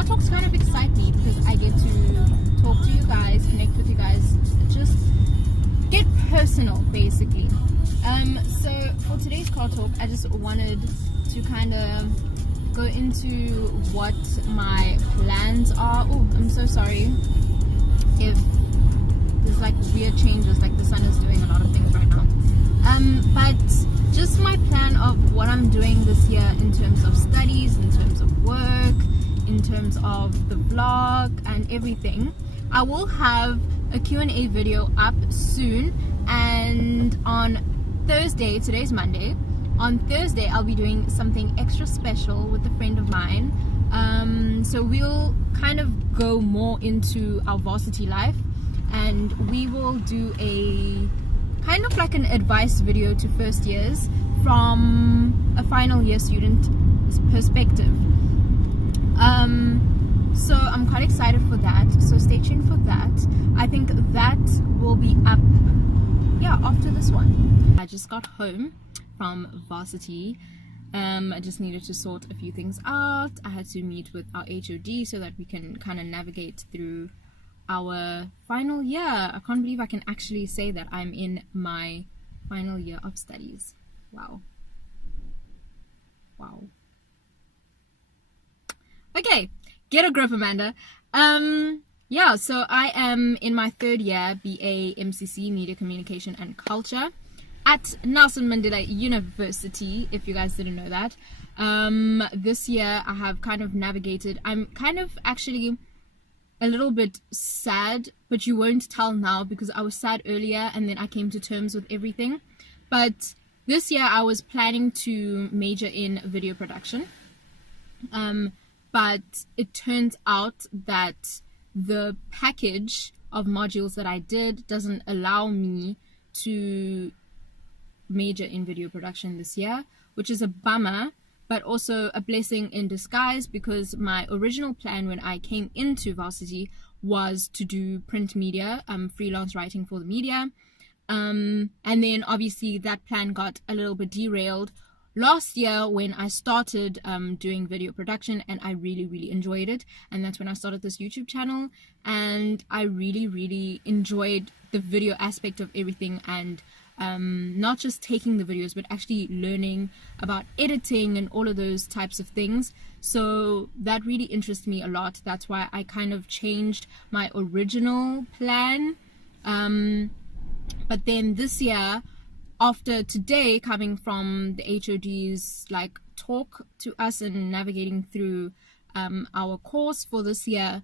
car talks kind of excite me because I get to talk to you guys, connect with you guys, just get personal basically. So for today's car talk, I just wanted to kind of go into what my plans are. Oh, I'm so sorry if there's like weird changes, like the sun is doing a lot of things right now. But just my plan of what I'm doing this year in terms of studies, in terms of work, in terms of the vlog and everything. I will have a Q&A video up soon, and on Thursday, today's Monday, on Thursday I'll be doing something extra special with a friend of mine. So we'll kind of go more into our varsity life, and we will do a kind of like an advice video to first years from a final year student's perspective. So I'm quite excited for that, so stay tuned for that. I think that will be up, yeah, after this one. I just got home from Varsity. I just needed to sort a few things out. I had to meet with our HOD so that we can kind of navigate through our final year. I can't believe I can actually say that I'm in my final year of studies. Wow. Okay, get a grip, Amanda. Yeah, so I am in my third year BA MCC, Media Communication and Culture, at Nelson Mandela University, if you guys didn't know that. This year I have kind of navigated, I'm kind of actually a little bit sad, but you won't tell now because I was sad earlier and then I came to terms with everything. But this year I was planning to major in video production, but it turns out that the package of modules that I did doesn't allow me to major in video production this year, which is a bummer, but also a blessing in disguise, because my original plan when I came into Varsity was to do print media, freelance writing for the media, and then obviously that plan got a little bit derailed last year when I started doing video production, and I really enjoyed it. And that's when I started this YouTube channel, and I really enjoyed the video aspect of everything, and not just taking the videos but actually learning about editing and all of those types of things. So that really interests me a lot. That's why I kind of changed my original plan. But then this year, after today, coming from the HOD's like talk to us and navigating through our course for this year,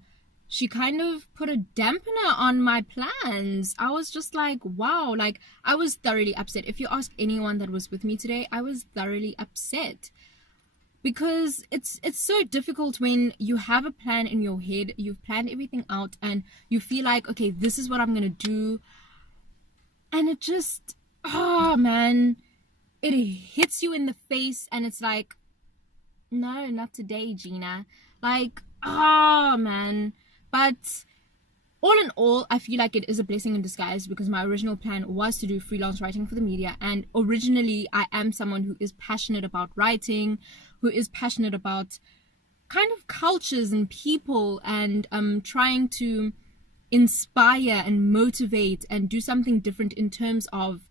she kind of put a dampener on my plans. I was just like, wow, like I was thoroughly upset. If you ask anyone that was with me today, I was thoroughly upset, because it's so difficult when you have a plan in your head, you've planned everything out and you feel like, okay, this is what I'm gonna do, and it just, oh man, it hits you in the face and it's like, no, not today, Gina. Like, oh man. But all in all, I feel like it is a blessing in disguise, because my original plan was to do freelance writing for the media, and originally I am someone who is passionate about writing, who is passionate about kind of cultures and people, and trying to inspire and motivate and do something different in terms of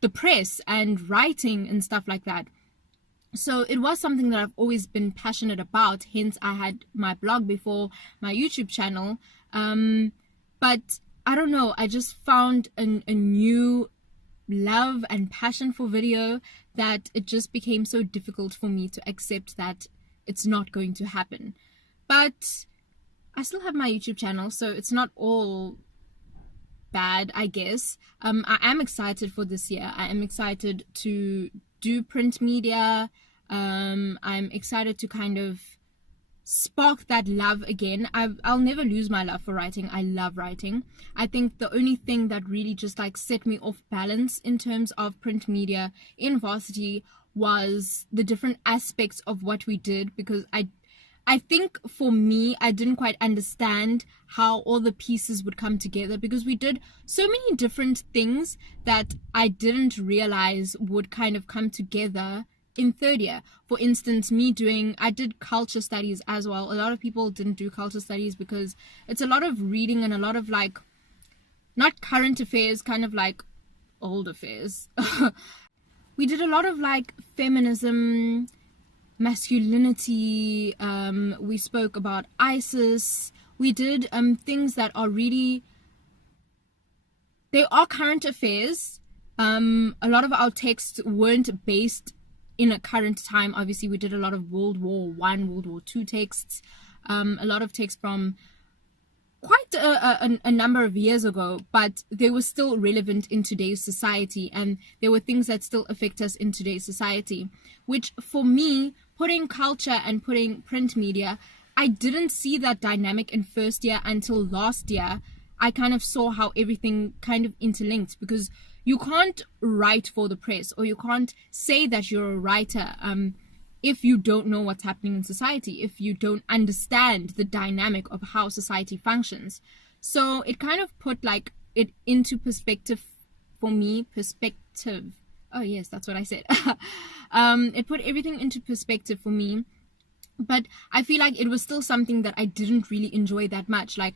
the press and writing and stuff like that. So it was something that I've always been passionate about, hence I had my blog before my YouTube channel. But I don't know, I just found a new love and passion for video that it just became so difficult for me to accept that it's not going to happen. But I still have my YouTube channel, so it's not all bad, I guess. I am excited for this year. I am excited to do print media. I'm excited to kind of spark that love again. I'll never lose my love for writing. I love writing. I think the only thing that really just like set me off balance in terms of print media in Varsity was the different aspects of what we did, because I think for me, I didn't quite understand how all the pieces would come together, because we did so many different things that I didn't realize would kind of come together in third year. For instance, I did culture studies as well. A lot of people didn't do culture studies because it's a lot of reading and a lot of like, not current affairs, kind of like old affairs. We did a lot of like feminism, masculinity, we spoke about ISIS. We did things that are really, they are current affairs. A lot of our texts weren't based in a current time. Obviously, we did a lot of World War I, World War II texts, a lot of texts from quite a number of years ago, but they were still relevant in today's society, and there were things that still affect us in today's society, which for me, putting culture and putting print media, I didn't see that dynamic in first year until last year. I kind of saw how everything kind of interlinked, because you can't write for the press, or you can't say that you're a writer if you don't know what's happening in society, if you don't understand the dynamic of how society functions. So it kind of put like it into perspective for me. Perspective. Oh yes, that's what I said. It put everything into perspective for me. But I feel like it was still something that I didn't really enjoy that much. Like,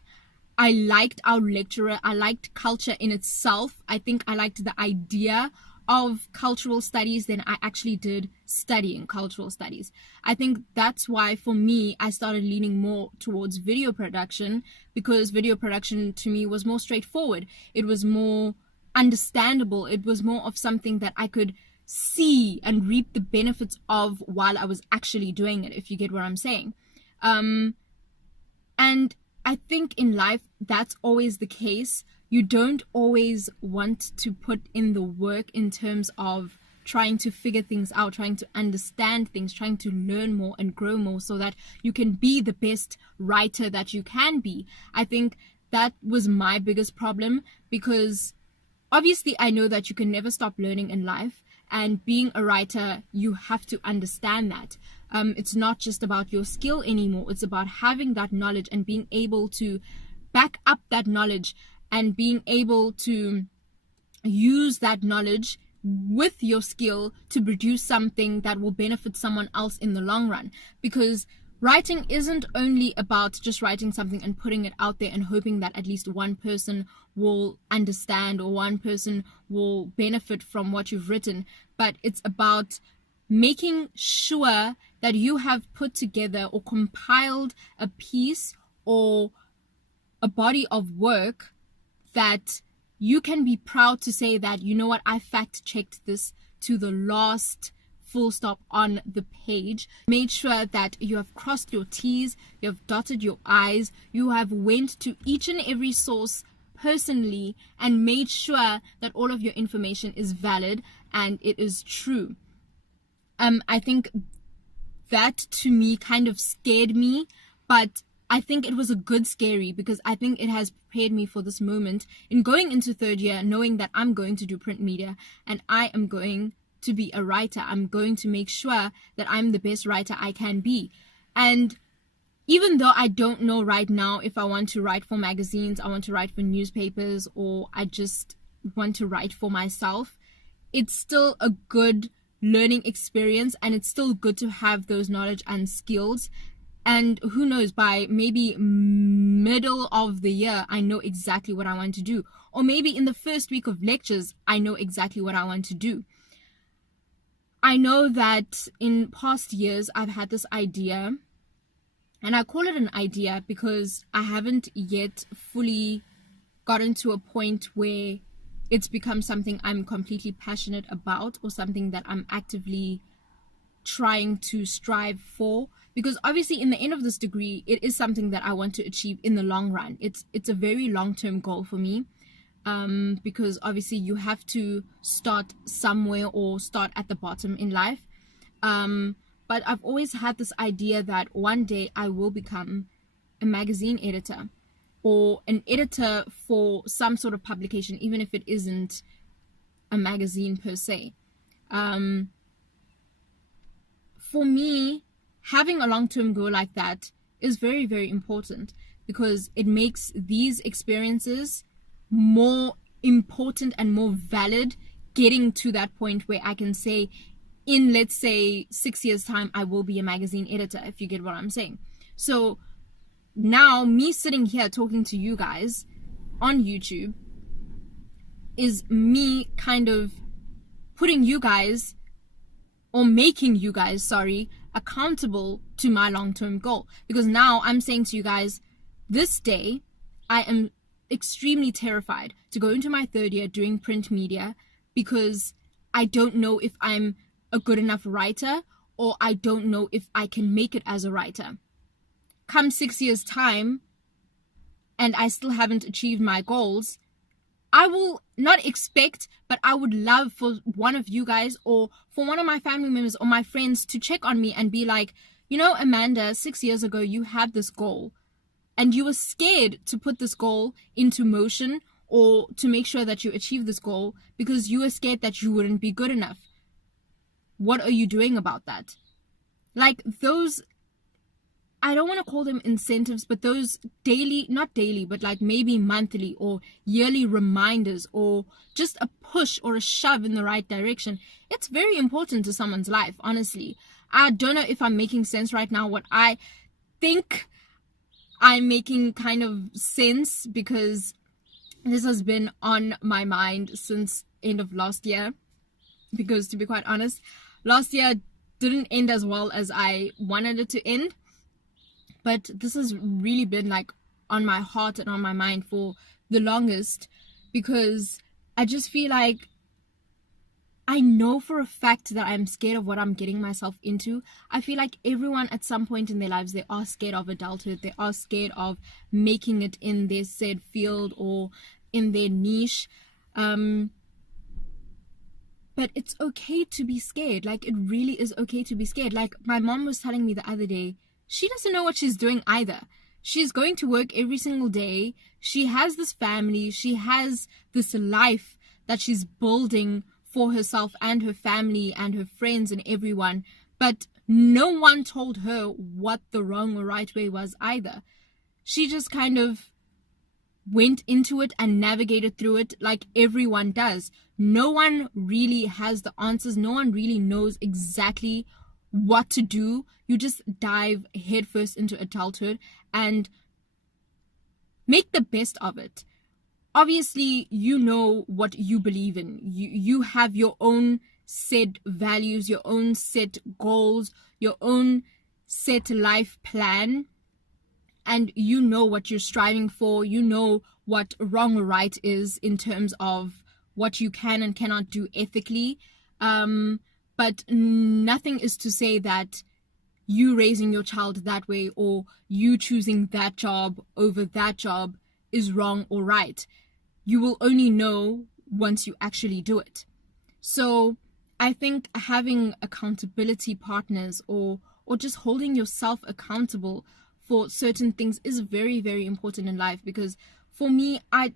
I liked our lecturer. I liked culture in itself. I think I liked the idea of cultural studies than I actually did studying cultural studies. I think that's why for me, I started leaning more towards video production, because video production to me was more straightforward. It was more understandable. It was more of something that I could see and reap the benefits of while I was actually doing it, if you get what I'm saying. And I think in life, that's always the case. You don't always want to put in the work in terms of trying to figure things out, trying to understand things, trying to learn more and grow more so that you can be the best writer that you can be. I think that was my biggest problem, because obviously I know that you can never stop learning in life, and being a writer, you have to understand that. It's not just about your skill anymore. It's about having that knowledge and being able to back up that knowledge, and being able to use that knowledge with your skill to produce something that will benefit someone else in the long run. Because writing isn't only about just writing something and putting it out there and hoping that at least one person will understand or one person will benefit from what you've written, but it's about making sure that you have put together or compiled a piece or a body of work that you can be proud to say that, you know what, I fact checked this to the last full stop on the page, made sure that you have crossed your T's, you have dotted your I's, you have went to each and every source personally and made sure that all of your information is valid and it is true. I think that to me kind of scared me, but I think it was a good scary, because I think it has prepared me for this moment in going into third year, knowing that I'm going to do print media and I am going to be a writer. I'm going to make sure that I'm the best writer I can be. And even though I don't know right now if I want to write for magazines, I want to write for newspapers, or I just want to write for myself, it's still a good learning experience, and it's still good to have those knowledge and skills. And who knows, by maybe middle of the year, I know exactly what I want to do. Or maybe in the first week of lectures, I know exactly what I want to do. I know that in past years, I've had this idea, and I call it an idea because I haven't yet fully gotten to a point where it's become something I'm completely passionate about, or something that I'm actively trying to strive for. Because obviously in the end of this degree, it is something that I want to achieve in the long run. It's a very long-term goal for me, because obviously you have to start somewhere or start at the bottom in life. But I've always had this idea that one day I will become a magazine editor, or an editor for some sort of publication, even if it isn't a magazine per se. For me, having a long-term goal like that is very, very important, because it makes these experiences more important and more valid, getting to that point where I can say, in, let's say, 6 years time, I will be a magazine editor, if you get what I'm saying. So now me sitting here talking to you guys on YouTube is me kind of putting you guys, or making you guys, sorry, accountable to my long-term goal. Because now I'm saying to you guys, this day, I am extremely terrified to go into my 3rd year doing print media, because I don't know if I'm a good enough writer, or I don't know if I can make it as a writer. Come 6 years time, and I still haven't achieved my goals, I will not expect, but I would love for one of you guys, or for one of my family members or my friends, to check on me and be like, you know, Amanda, 6 years ago you had this goal and you were scared to put this goal into motion, or to make sure that you achieve this goal, because you were scared that you wouldn't be good enough. What are you doing about that? Like, those, I don't want to call them incentives, but those daily, not daily, but like maybe monthly or yearly reminders, or just a push or a shove in the right direction, it's very important to someone's life, honestly. I don't know if I'm making sense right now. What I think I'm making kind of sense, because this has been on my mind since end of last year. Because to be quite honest, last year didn't end as well as I wanted it to end. But this has really been like on my heart and on my mind for the longest, because I just feel like I know for a fact that I'm scared of what I'm getting myself into. I feel like everyone at some point in their lives, they are scared of adulthood. They are scared of making it in their said field or in their niche. But it's okay to be scared. Like, it really is okay to be scared. Like, my mom was telling me the other day, she doesn't know what she's doing either. She's going to work every single day. She has this family. She has this life that she's building for herself and her family and her friends and everyone. But no one told her what the wrong or right way was either. She just kind of went into it and navigated through it like everyone does. No one really has the answers. No one really knows exactly what to do. You just dive headfirst into adulthood and make the best of it. Obviously, you know what you believe in. You have your own set values, your own set goals, your own set life plan, and you know what you're striving for. You know what wrong or right is in terms of what you can and cannot do ethically. But nothing is to say that you raising your child that way, or you choosing that job over that job, is wrong or right. You will only know once you actually do it. So I think having accountability partners, or just holding yourself accountable for certain things, is very, very important in life. Because for me, I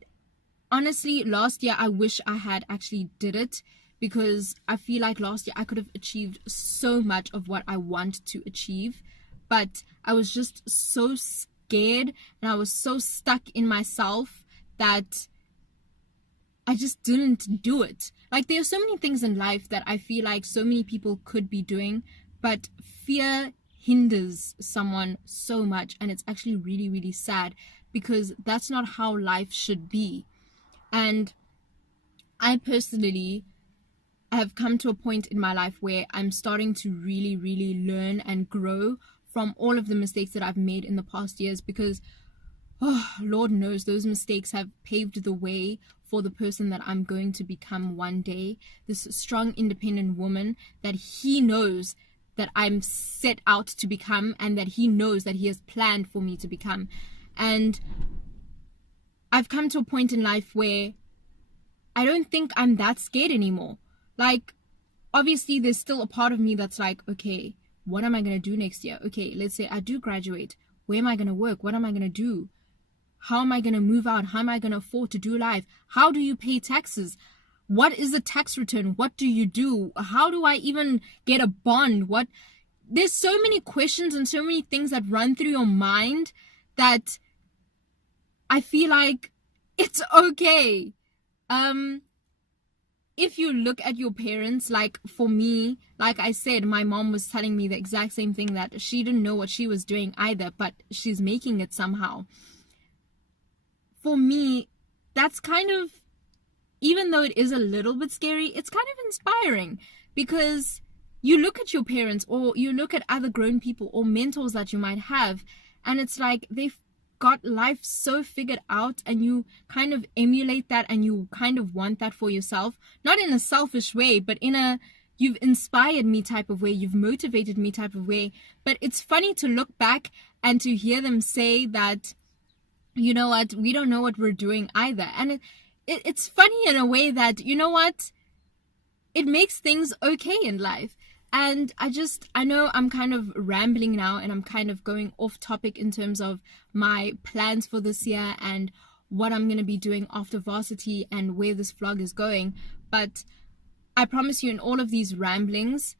honestly, last year, I wish I had actually did it, because I feel like last year I could have achieved so much of what I want to achieve, but I was just so scared and I was so stuck in myself that I just didn't do it. Like, there are so many things in life that I feel like so many people could be doing, but fear hinders someone so much, and it's actually really, really sad, because that's not how life should be. And I personally have come to a point in my life where I'm starting to really, really learn and grow from all of the mistakes that I've made in the past years, because Lord knows those mistakes have paved the way for the person that I'm going to become one day. This strong, independent woman that he knows that I'm set out to become, and that he knows that he has planned for me to become. And I've come to a point in life where I don't think I'm that scared anymore. Like, obviously there's still a part of me that's like, okay, what am I going to do next year? Okay, let's say I do graduate. Where am I going to work? What am I going to do? How am I going to move out? How am I going to afford to do life? How do you pay taxes? What is a tax return? What do you do? How do I even get a bond? There's so many questions and so many things that run through your mind that I feel like it's okay. if you look at your parents, like for me, like I said, my mom was telling me the exact same thing, that she didn't know what she was doing either, but she's making it somehow. For me, that's kind of, even though it is a little bit scary, it's kind of inspiring, because you look at your parents, or you look at other grown people or mentors that you might have, and it's like they've got life so figured out, and you kind of emulate that, and you kind of want that for yourself, not in a selfish way, but in a you've inspired me type of way, you've motivated me type of way. But it's funny to look back and to hear them say that, you know what, we don't know what we're doing either. And it's funny in a way that, you know what, it makes things okay in life. And I know I'm kind of rambling now, and I'm kind of going off topic in terms of my plans for this year and what I'm going to be doing after Varsity and where this vlog is going. But I promise you, in all of these ramblings,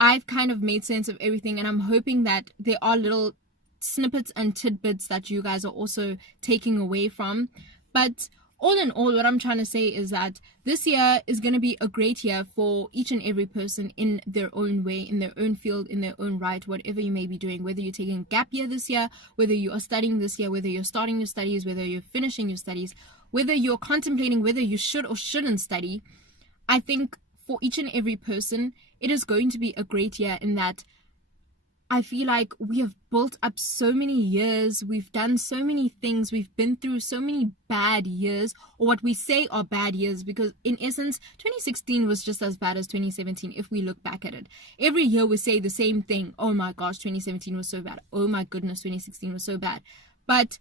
I've kind of made sense of everything, and I'm hoping that there are little snippets and tidbits that you guys are also taking away from. But all in all, what I'm trying to say is that this year is going to be a great year for each and every person in their own way, in their own field, in their own right, whatever you may be doing, whether you're taking a gap year this year, whether you are studying this year, whether you're starting your studies, whether you're finishing your studies, whether you're contemplating whether you should or shouldn't study. I think for each and every person, it is going to be a great year, in that I feel like we have built up so many years, we've done so many things, we've been through so many bad years, or what we say are bad years, because in essence, 2016 was just as bad as 2017 if we look back at it. Every year we say the same thing, oh my gosh, 2017 was so bad, oh my goodness, 2016 was so bad. But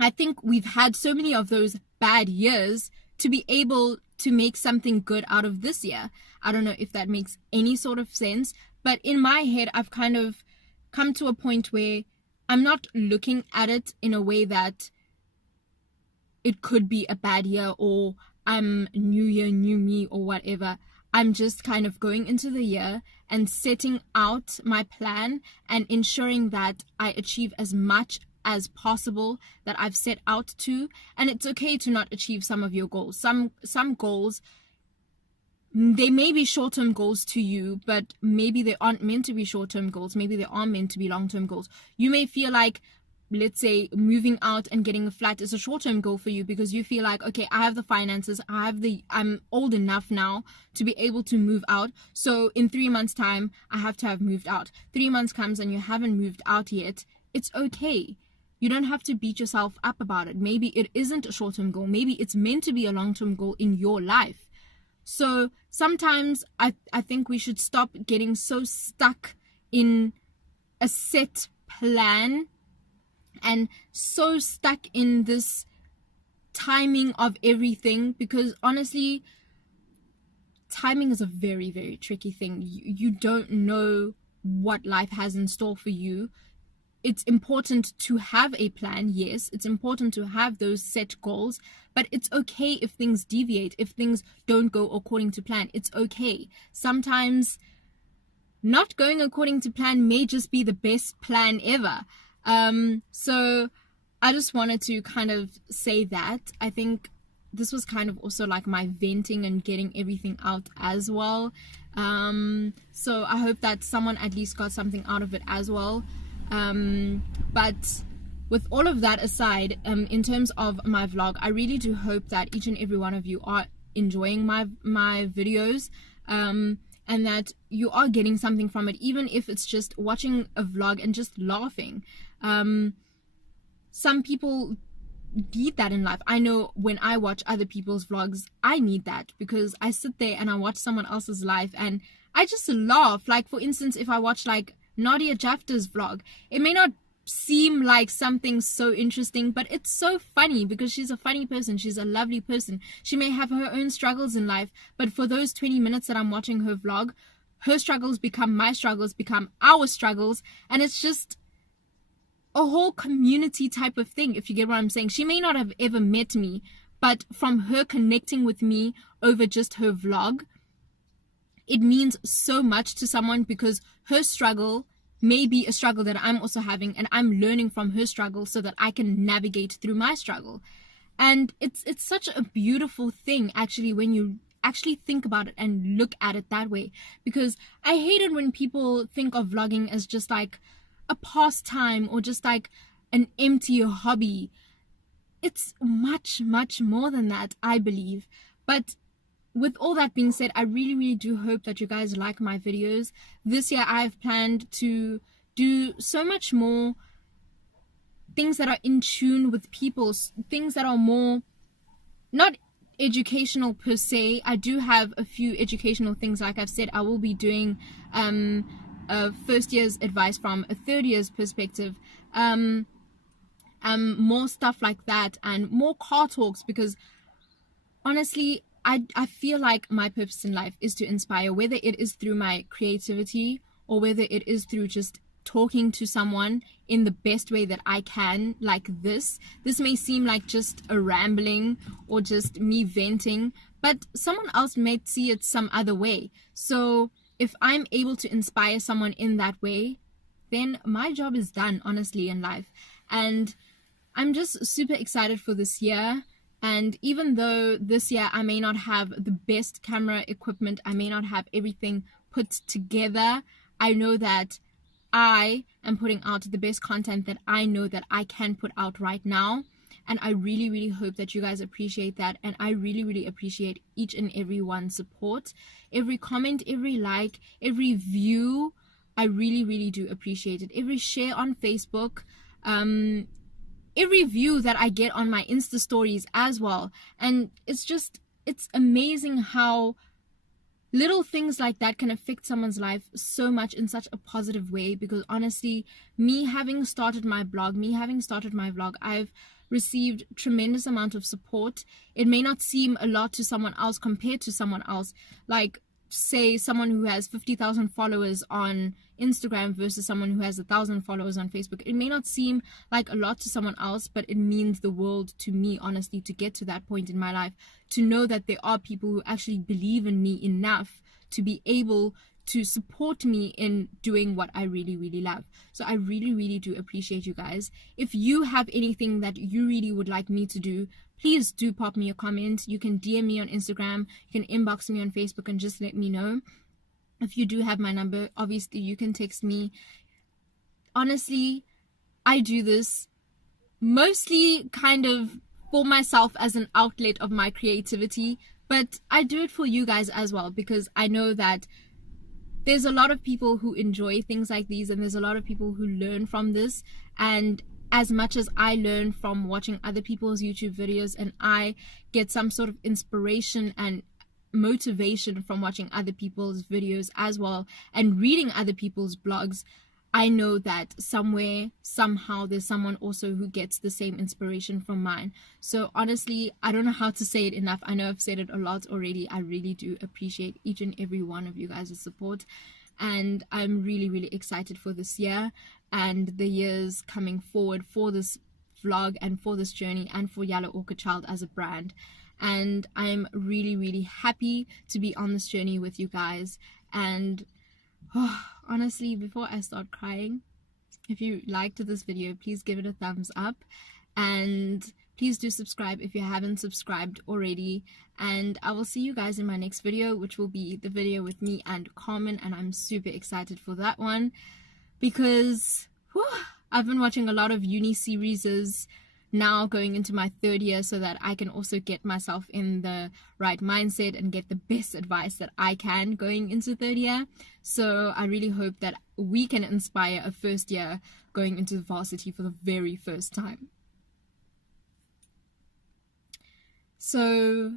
I think we've had so many of those bad years to be able to make something good out of this year. I don't know if that makes any sort of sense, but in my head, I've kind of come to a point where I'm not looking at it in a way that it could be a bad year, or I'm new year, new me, or whatever. I'm just kind of going into the year and setting out my plan and ensuring that I achieve as much as possible that I've set out to. And it's okay to not achieve some of your goals. Some goals, they may be short-term goals to you, but maybe they aren't meant to be short-term goals. Maybe they are meant to be long-term goals. You may feel like, let's say, moving out and getting a flat is a short-term goal for you, because you feel like, okay, I have the finances, I'm old enough now to be able to move out. So in 3 months' time, I have to have moved out. 3 months comes and you haven't moved out yet. It's okay. You don't have to beat yourself up about it. Maybe it isn't a short-term goal. Maybe it's meant to be a long-term goal in your life. So sometimes I think we should stop getting so stuck in a set plan and so stuck in this timing of everything, because honestly, timing is a very, very tricky thing. You don't know what life has in store for you. It's important to have a plan, yes. It's important to have those set goals, but it's okay if things deviate, if things don't go according to plan. It's okay. Sometimes not going according to plan may just be the best plan ever. So I just wanted to kind of say that. I think this was kind of also like my venting and getting everything out as well. So I hope that someone at least got something out of it as well. But with all of that aside, in terms of my vlog, I really do hope that each and every one of you are enjoying my videos, and that you are getting something from it, even if it's just watching a vlog and just laughing. Some people need that in life. I know when I watch other people's vlogs, I need that, because I sit there and I watch someone else's life and I just laugh. Like, for instance, if I watch like Nadia Jafta's vlog, it may not seem like something so interesting, but it's so funny because she's a funny person. She's a lovely person. She may have her own struggles in life, but for those 20 minutes that I'm watching her vlog, her struggles become my struggles, become our struggles, and it's just a whole community type of thing, if you get what I'm saying. She may not have ever met me, but from her connecting with me over just her vlog, it means so much to someone, because her struggle may be a struggle that I'm also having, and I'm learning from her struggle so that I can navigate through my struggle. And it's such a beautiful thing, actually, when you actually think about it and look at it that way, because I hate it when people think of vlogging as just like a pastime or just like an empty hobby. It's much, much more than that, I believe. But with all that being said, I really, really do hope that you guys like my videos. This year I've planned to do so much more things that are in tune with people, things that are more not educational per se. I do have a few educational things. Like I've said, I will be doing a first year's advice from a third year's perspective, more stuff like that, and more car talks, because honestly I feel like my purpose in life is to inspire, whether it is through my creativity or whether it is through just talking to someone in the best way that I can, like this. This may seem like just a rambling or just me venting, but someone else might see it some other way. So if I'm able to inspire someone in that way, then my job is done, honestly, in life. And I'm just super excited for this year. And even though this year I may not have the best camera equipment, I may not have everything put together, I know that I am putting out the best content that I know that I can put out right now. And I really, really hope that you guys appreciate that. And I really, really appreciate each and every one's support. Every comment, every like, every view, I really, really do appreciate it. Every share on Facebook, every view that I get on my Insta stories as well. And it's amazing how little things like that can affect someone's life so much in such a positive way. Because honestly, me having started my vlog, I've received tremendous amount of support. It may not seem a lot to someone else compared to someone else, like say someone who has 50,000 followers on Instagram versus someone who has 1,000 followers on Facebook. It may not seem like a lot to someone else, but it means the world to me, honestly, to get to that point in my life, to know that there are people who actually believe in me enough to be able to support me in doing what I really, really love. So I really, really do appreciate you guys. If you have anything that you really would like me to do, please do pop me a comment. You can DM me on Instagram, you can inbox me on Facebook, and just let me know. If you do have my number, obviously you can text me. Honestly, I do this mostly kind of for myself as an outlet of my creativity, but I do it for you guys as well, because I know that there's a lot of people who enjoy things like these, and there's a lot of people who learn from this. And as much as I learn from watching other people's YouTube videos, and I get some sort of inspiration and motivation from watching other people's videos as well, and reading other people's blogs, I know that somewhere, somehow, there's someone also who gets the same inspiration from mine. So honestly, I don't know how to say it enough. I know I've said it a lot already. I really do appreciate each and every one of you guys' support. And I'm really, really excited for this year and the years coming forward for this vlog and for this journey and for Yellow Orchid Child as a brand. And I'm really, really happy to be on this journey with you guys. And honestly, before I start crying, if you liked this video, please give it a thumbs up, and please do subscribe if you haven't subscribed already. And I will see you guys in my next video, which will be the video with me and Carmen, and I'm super excited for that one, because I've been watching a lot of uni series now going into my third year, so that I can also get myself in the right mindset and get the best advice that I can going into third year. So I really hope that we can inspire a first year going into the varsity for the very first time. So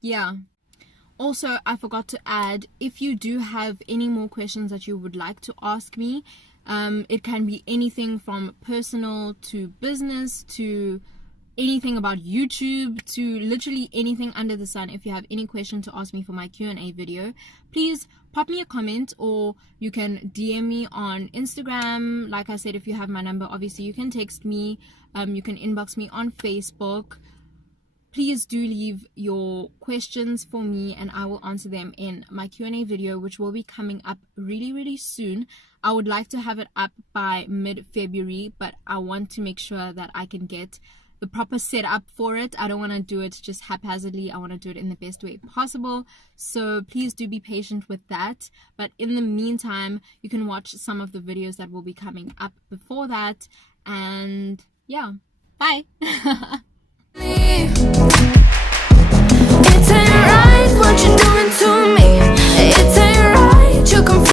yeah, also I forgot to add, if you do have any more questions that you would like to ask me, it can be anything from personal to business to anything about YouTube to literally anything under the sun. If you have any question to ask me for my Q&A video, please pop me a comment, or you can DM me on Instagram. Like I said, if you have my number, obviously you can text me, you can inbox me on Facebook. Please do leave your questions for me, and I will answer them in my Q&A video, which will be coming up really, really soon. I would like to have it up by mid-February, but I want to make sure that I can get the proper setup for it. I don't want to do it just haphazardly. I want to do it in the best way possible. So please do be patient with that. But in the meantime, you can watch some of the videos that will be coming up before that. And yeah, bye.